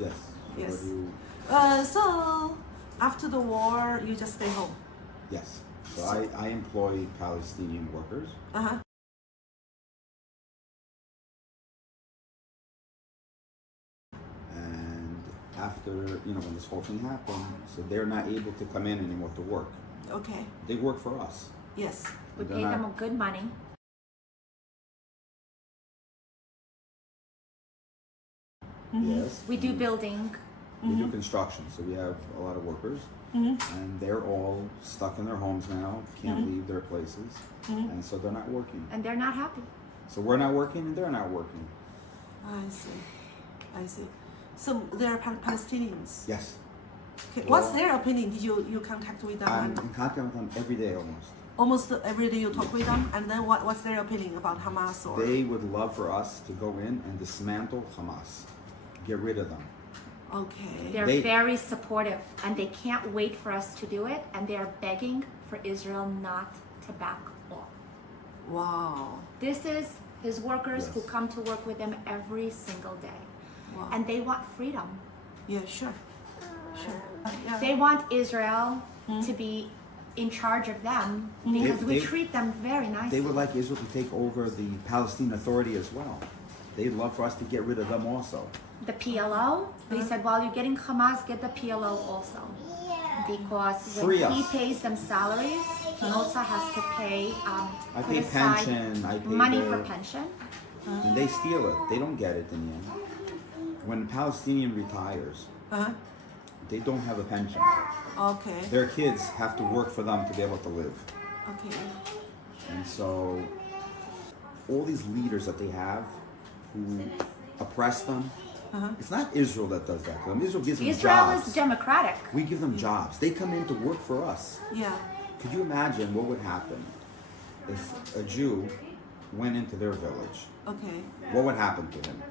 Yes. So Yes. what do you- So after the war, you just stay home. yes. So I employ Palestinian workers. Uh-huh. And after, when this whole thing happened, so they're not able to come in anymore to work. Okay. They work for us. Yes. We They're pay not- them good money. Yes. We do building. We do construction, so we have a lot of workers, and they're all stuck in their homes now, can't leave their places, and so they're not working. And they're not happy. So we're not working, and they're not working. I see. I see. So they are Palestinians. Yes. Okay. What's their opinion? Did you contact with them? I'm in contact with them every day almost. Almost every day you talk with them, and then what's their opinion about Hamas or? They would love for us to go in and dismantle Hamas, get rid of them. Okay. They're They- very supportive, and they can't wait for us to do it, and they are begging for Israel not to back off. Wow. This is his workers who Yes. come to work with him every single day. Wow. And they want freedom. Yeah. Sure. Sure. Yeah. They want Israel to be in charge of them because we They- treat them very nicely. They would like Israel to take over the Palestinian Authority as well. They'd love for us to get rid of them also. The PLO, they said, while you're getting Hamas, get the PLO also. Because when Free he us. pays them salaries, he also has to pay, I put pay aside pension, I pay money their- for pension. And they steal it. They don't get it in the end. When a Palestinian retires, Uh-huh. they don't have a pension. Okay. Their kids have to work for them to be able to live. Okay. And so all these leaders that they have who oppress them, it's not Israel that does that to them. Israel gives them Israel jobs. is democratic. We give them jobs. They come in to work for us. Yeah. Could you imagine what would happen if a Jew went into their village? Okay. What would happen to him?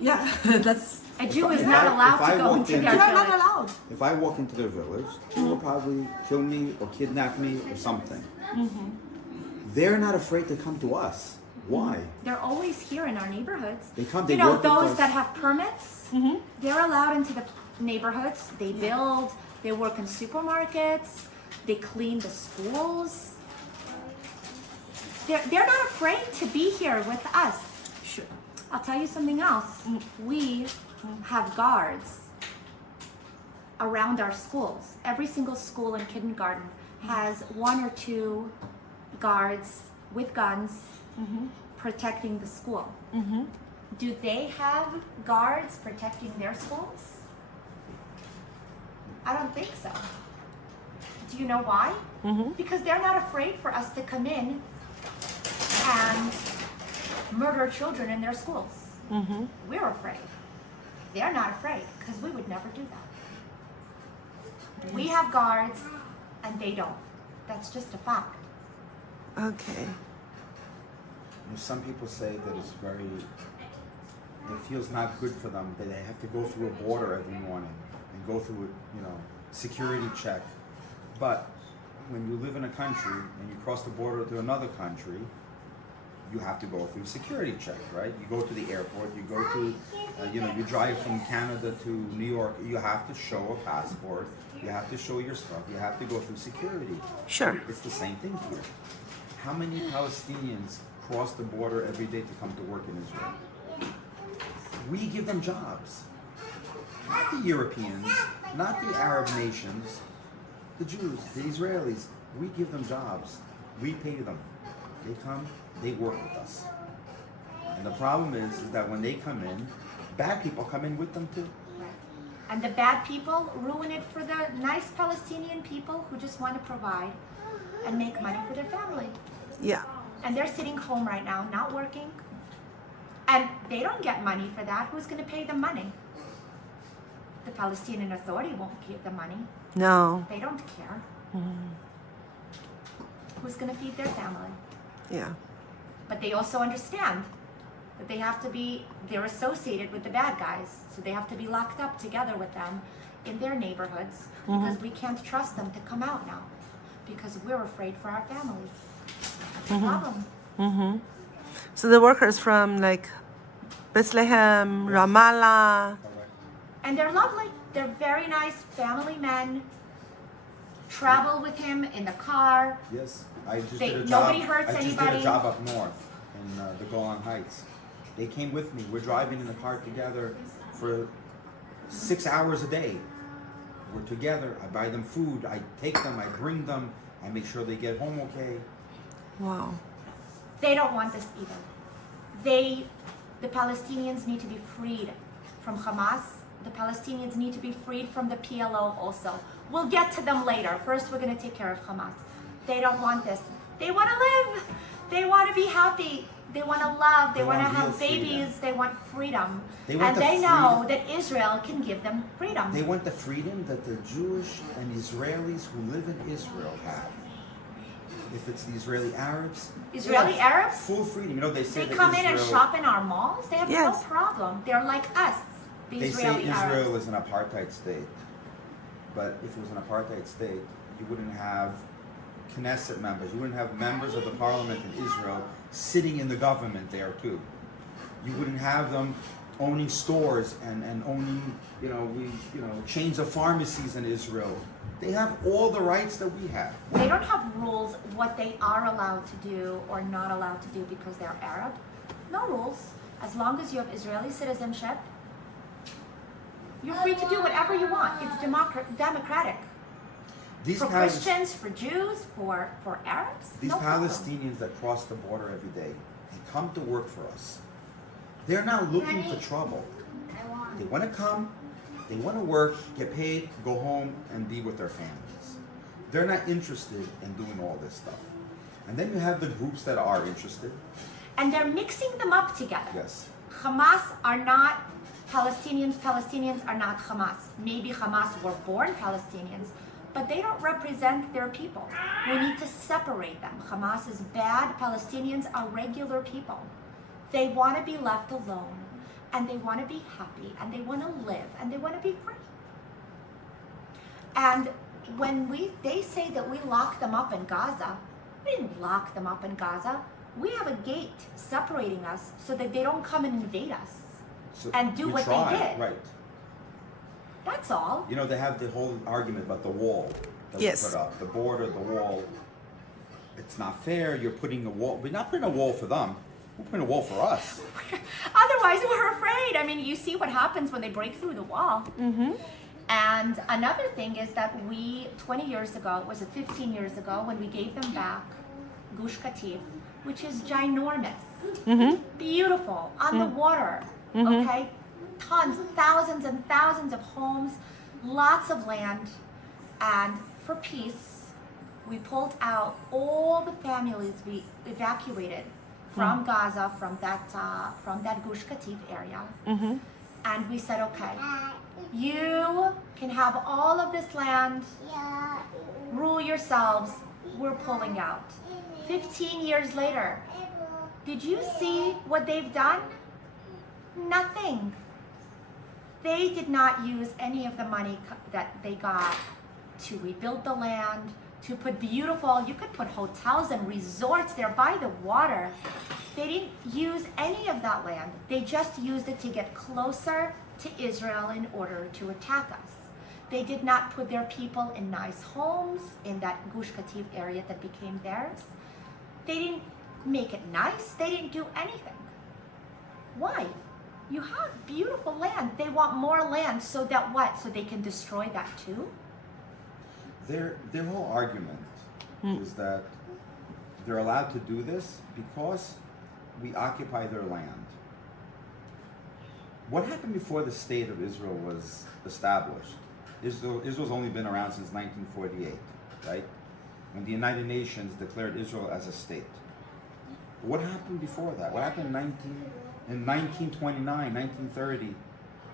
Yeah. That's. A Jew is if not I- allowed if I to go walked into in- their You are not village. allowed. If I walk into their village, they will probably kill me or kidnap me or something. They're not afraid to come to us. Why? They're always here in our neighborhoods. They come, You they know, work with those us. that have permits, they're allowed into the neighborhoods. They build, they work in supermarkets, they clean the schools. They're not afraid to be here with us. Sure. I'll tell you something else. We have guards around our schools. Every single school in kindergarten has 1 or 2 guards with guns protecting the school. Do they have guards protecting their schools? I don't think so. Do you know why? Because they're not afraid for us to come in and murder children in their schools. We're afraid. They're not afraid because we would never do that. We have guards and they don't. That's just a fact. Okay. Some people say that it's very, it feels not good for them that they have to go through a border every morning and go through a, security check. But when you live in a country and you cross the border to another country, you have to go through security check, right? You go to the airport, you go to, you drive from Canada to New York, you have to show a passport, you have to show your stuff, you have to go through security. Sure. It's the same thing here. How many Palestinians cross the border every day to come to work in Israel? We give them jobs. Not the Europeans, not the Arab nations, the Jews, the Israelis. We give them jobs. We pay them. They come, they work with us. And the problem is that when they come in, bad people come in with them too. And the bad people ruin it for the nice Palestinian people who just want to provide and make money for their family. Yeah. And they're sitting home right now, not working. And they don't get money for that. Who's going to pay them money? The Palestinian Authority won't give them money. No. They don't care. Who's going to feed their family? Yeah. But they also understand that they're associated with the bad guys. So they have to be locked up together with them in their neighborhoods because we can't trust them to come out now because we're afraid for our families. That's the problem. So the workers from like Bethlehem, Ramallah, And they're lovely. They're very nice family men. Travel with him in the car. Yes, I just They- did a job. nobody hurts I just did anybody. a job up north in the Golan Heights. They came with me. We're driving in the car together for 6 hours a day. We're together. I buy them food. I take them. I bring them. I make sure they get home okay. Wow. They don't want this either. The Palestinians need to be freed from Hamas. The Palestinians need to be freed from the PLO also. We'll get to them later. First, we're going to take care of Hamas. They don't want this. They want to live. They want to be happy. They want to love. They want to want real have babies. freedom. They want freedom. They want And the they know freedom. that Israel can give them freedom. They want the freedom that the Jewish and Israelis who live in Israel have. If it's the Israeli Arabs, they Israeli have Arabs? full freedom. You know, they say They that come Israel, in and shop in our malls. They have Yes. no problem. They're like us, the They Israeli say Arabs. Israel is an apartheid state. But if it was an apartheid state, you wouldn't have Knesset members. You wouldn't have members of the parliament in Israel sitting in the government there too. You wouldn't have them owning stores and owning, chains of pharmacies in Israel. They have all the rights that we have. They don't have rules what they are allowed to do or not allowed to do because they're Arab. No rules. As long as you have Israeli citizenship, you're free to do whatever you want. It's democratic. These For Palis- Christians, for Jews, for Arabs, These no problem. Palestinians that cross the border every day, they come to work for us. They're not looking for trouble. They want to come, they want to work, get paid, go home, and be with their families. They're not interested in doing all this stuff. And then you have the groups that are interested. And they're mixing them up together. Yes. Hamas are not Palestinians. Palestinians are not Hamas. Maybe Hamas were born Palestinians, but they don't represent their people. We need to separate them. Hamas is bad. Palestinians are regular people. They want to be left alone, and they want to be happy, and they want to live, and they want to be free. And when they say that we locked them up in Gaza, we didn't lock them up in Gaza. We have a gate separating us so that they don't come and invade us So and do we what try, they did. Right. That's all. You know, they have the whole argument about the wall that Yes. we put up. The border, the wall. It's not fair. You're putting a wall. We're not putting a wall for them. We're putting a wall for us. Otherwise, we're afraid. I mean, you see what happens when they break through the wall. Mm-hmm. And another thing is that 20 years ago, was it 15 years ago, when we gave them back Gush Katif, which is ginormous, beautiful, on the water, okay? Tons, thousands and thousands of homes, lots of land. And for peace, we pulled out all the families we evacuated from Gaza, from that Gush Katif area. And we said, okay, you can have all of this land, rule yourselves, we're pulling out. 15 years later, did you see what they've done? Nothing. They did not use any of the money that they got to rebuild the land, to put you could put hotels and resorts there by the water. They didn't use any of that land. They just used it to get closer to Israel in order to attack us. They did not put their people in nice homes in that Gush Katif area that became theirs. They didn't make it nice. They didn't do anything. Why? You have beautiful land. They want more land so that what? So they can destroy that too? Their whole argument is that they're allowed to do this because we occupy their land. What happened before the state of Israel was established? Israel's only been around since 1948, right? When the United Nations declared Israel as a state. What happened before that? What happened in 1929, 1930,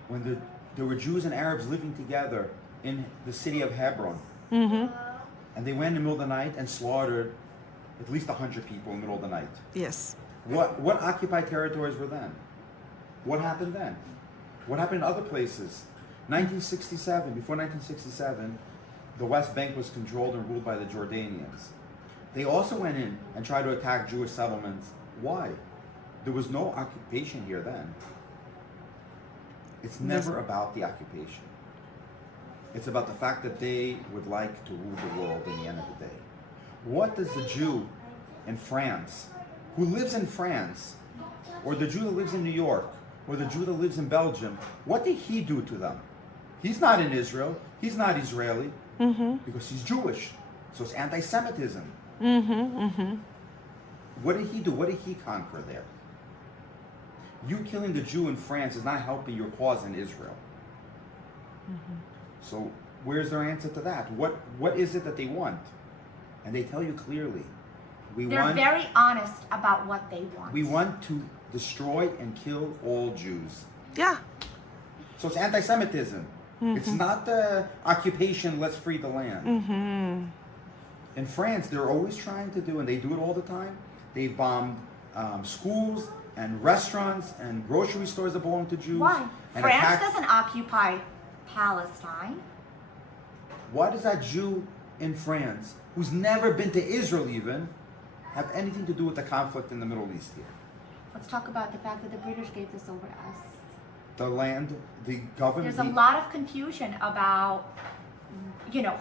when there were Jews and Arabs living together in the city of Hebron? And they went in the middle of the night and slaughtered at least 100 people in the middle of the night. Yes. What occupied territories were then? What happened then? What happened in other places? 1967, before 1967, the West Bank was controlled and ruled by the Jordanians. They also went in and tried to attack Jewish settlements. Why? There was no occupation here then. It's never about the occupation. It's about the fact that they would like to rule the world in the end of the day. What does the Jew in France, who lives in France, or the Jew that lives in New York, or the Jew that lives in Belgium, what did he do to them? He's not in Israel. He's not Israeli because he's Jewish. So it's anti-Semitism. What did he do? What did he conquer there? You killing the Jew in France is not helping your cause in Israel. So where's their answer to that? What is it that they want? And they tell you clearly. They're very honest about what they want. We want to destroy and kill all Jews. Yeah. So it's anti-Semitism. It's not the occupation, let's free the land. In France, they're always trying to do, and they do it all the time, they bombed schools and restaurants and grocery stores that belong to Jews. Why? And France doesn't occupy Palestine. Why does that Jew in France, who's never been to Israel even, have anything to do with the conflict in the Middle East here? Let's talk about the fact that the British gave this over to us. The land, the government. There's a lot of confusion about,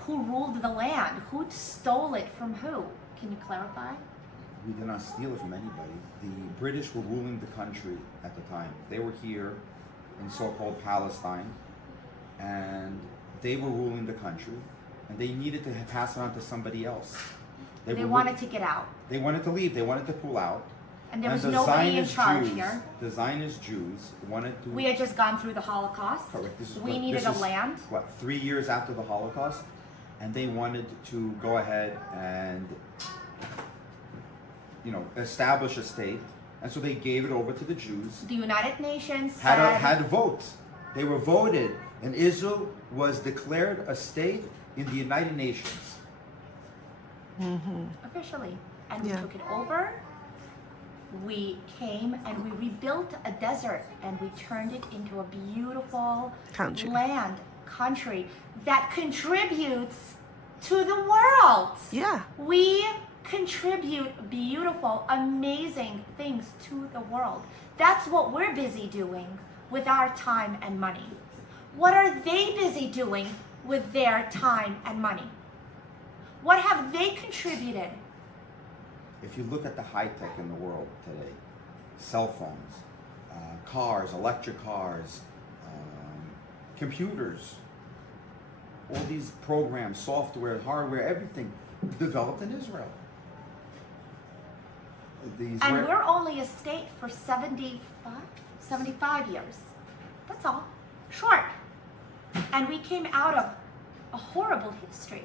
who ruled the land, who stole it from who. Can you clarify? We did not steal it from anybody. The British were ruling the country at the time. They were here in so-called Palestine, and they were ruling the country, and they needed to pass it on to somebody else. They wanted to get out. They wanted to leave. They wanted to pull out. And there was nobody in charge Jews, here. The Zionist Jews wanted to... We had just gone through the Holocaust. Correct. We needed a land. 3 years after the Holocaust? And they wanted to go ahead and, establish a state. And so they gave it over to the Jews. The United Nations said... Had votes. They were voted. And Israel was declared a state in the United Nations. Officially. And we took it over. We came and we rebuilt a desert and we turned it into a beautiful country that contributes to the world. Yeah. We contribute beautiful, amazing things to the world. That's what we're busy doing with our time and money. What are they busy doing with their time and money? What have they contributed? If you look at the high tech in the world today, cell phones, cars, electric cars, computers, all these programs, software, hardware, everything developed in Israel. And we're only a state for 75 years. That's all. Short. And we came out of a horrible history.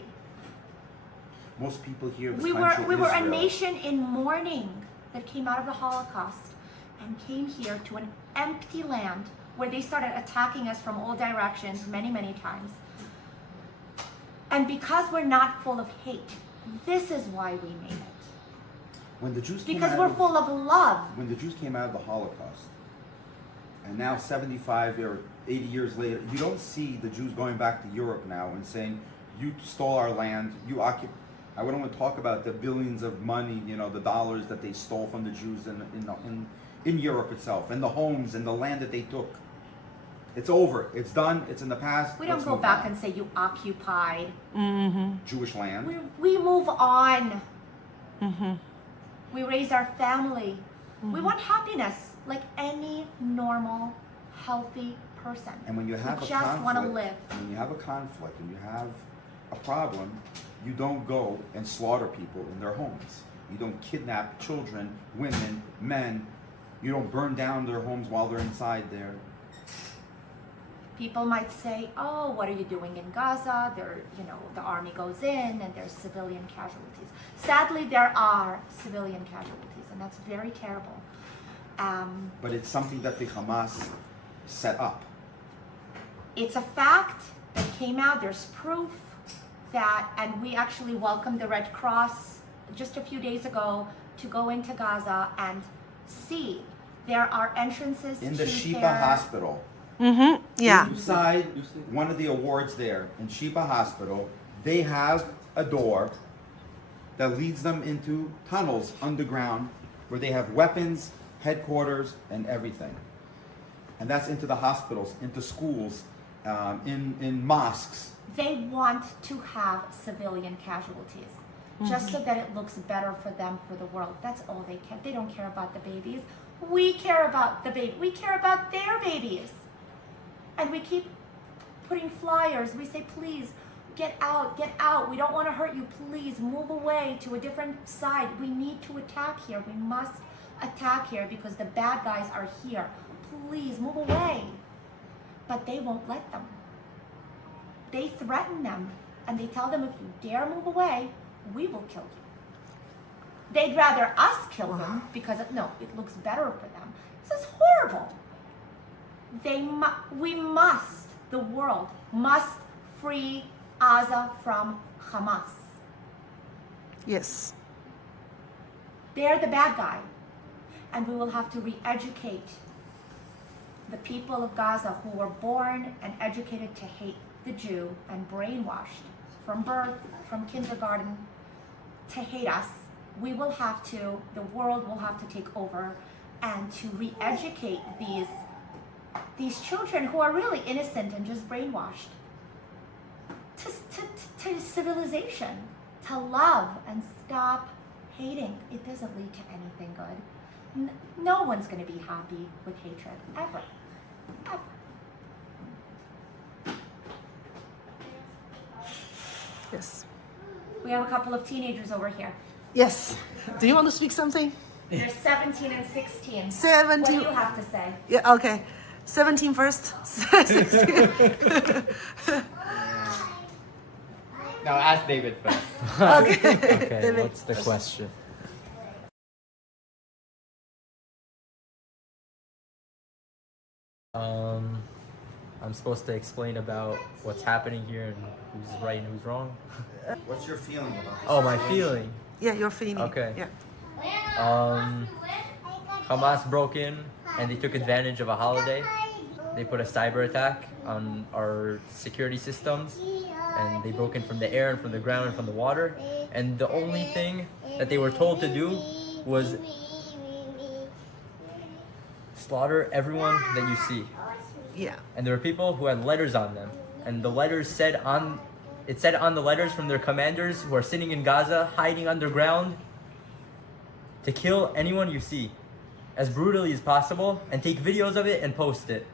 Most people here. We were a nation in mourning that came out of the Holocaust and came here to an empty land where they started attacking us from all directions many, many times. And because we're not full of hate, this is why we made it. When the Jews because we're full of love. When the Jews came out of the Holocaust, and now 75 or 80 years later, you don't see the Jews going back to Europe now and saying, you stole our land, you occupied. I wouldn't want to talk about the billions of money, the dollars that they stole from the Jews in Europe itself, and the homes and the land that they took. It's over. It's done. It's in the past. We don't go back and say you occupied Jewish land. We move on. We raise our family. We want happiness like any normal, healthy person. And when you have we just want to live. When you have a conflict and you have a problem, you don't go and slaughter people in their homes. You don't kidnap children, women, men. You don't burn down their homes while they're inside there. People might say, oh, what are you doing in Gaza? The army goes in and there's civilian casualties. Sadly, there are civilian casualties, and that's very terrible. But it's something that the Hamas set up. It's a fact that came out. There's proof that, and we actually welcomed the Red Cross just a few days ago to go into Gaza and see. There are entrances in the to Sheba their Hospital. Yeah. Inside one of the awards there in Sheba Hospital, they have a door that leads them into tunnels underground where they have weapons, headquarters, and everything. And that's into the hospitals, into schools, in mosques. They want to have civilian casualties just so that it looks better for them, for the world. That's all they care. They don't care about the babies. We care about the baby. We care about their babies. And we keep putting flyers. We say, please, get out, get out. We don't want to hurt you. Please move away to a different side. We need to attack here. We must attack here because the bad guys are here. Please move away. But they won't let them. They threaten them and they tell them, if you dare move away, we will kill you. They'd rather us kill them because it looks better for them. This is horrible. The world must free Gaza from Hamas. Yes. They're the bad guy. And we will have to re-educate the people of Gaza who were born and educated to hate the Jew and brainwashed from birth, from kindergarten, to hate us. The world will have to take over and to re-educate these children who are really innocent and just brainwashed to civilization, to love and stop hating. It doesn't lead to anything good. No one's going to be happy with hatred, ever. Ever. Yes. We have a couple of teenagers over here. Yes. Do you want to speak something? They're 17 and 16. 17. What do you have to say? Yeah, okay. 17 first. 16. No, ask David first. Okay. Okay, David. what's the question? I'm supposed to explain about what's happening here and who's right and who's wrong. What's your feeling about this? Oh, my feeling. Yeah, your feeling. Okay. Yeah. Hamas broke in and they took advantage of a holiday. They put a cyber attack on our security systems, and they broke in from the air and from the ground and from the water. And the only thing that they were told to do was slaughter everyone that you see. Yeah. And there were people who had letters on them, and the letters said on the letters from their commanders who are sitting in Gaza, hiding underground, to kill anyone you see as brutally as possible, and take videos of it and post it.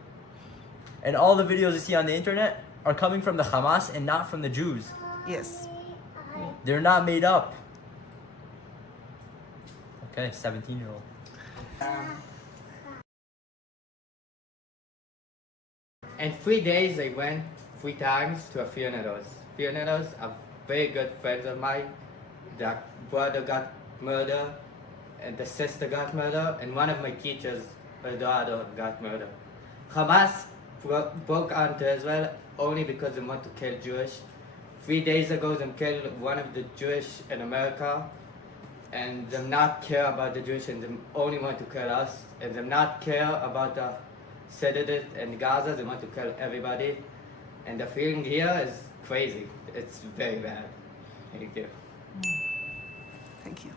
And all the videos you see on the internet are coming from the Hamas and not from the Jews. Yes. They're not made up. Okay, 17-year-old. In 3 days, I went 3 times to a funerals. Funerals are very good friends of mine. The brother got murdered, and the sister got murdered, and one of my teachers, her daughter, got murdered. Hamas broke onto Israel only because they want to kill Jewish. 3 days ago, they killed one of the Jewish in America, and they not care about the Jewish, and they only want to kill us, and they not care about the citizens in Gaza. They want to kill everybody, and the feeling here is crazy. It's very bad. Thank you. Thank you.